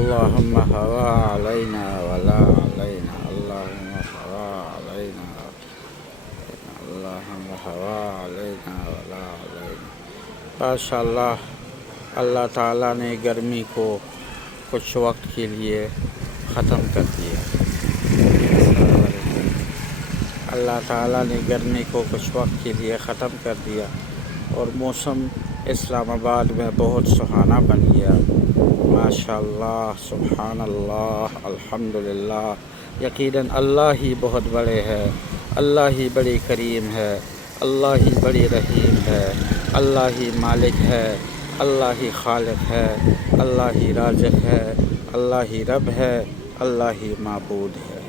अल्लाहुम्मा हवा अलैना वला अलैना, अल्लाहुम्मा हवा अलैना, अल्लाहुम्मा हवा अलैना वला अलैना। माशाअल्लाह, अल्लाह ताला ने गर्मी को कुछ वक्त के लिए ख़त्म कर दिया। अल्लाह ताला ने गर्मी को कुछ वक्त के लिए ख़त्म कर दिया और मौसम इस्लामाबाद में बहुत सुहाना बन गया। माशाअल्लाह, सुब्हानल्लाह, अल्हम्दुलिल्लाह। यकीनन अल्लाह ही बहुत बड़े है, अल्लाह ही बड़ी करीम है, अल्लाह ही बड़ी रहीम है, अल्लाह ही मालिक है, अल्लाह ही खालिक है, अल्लाह ही राज़िक़ है, अल्लाह ही रब है, अल्लाह ही माबूद है।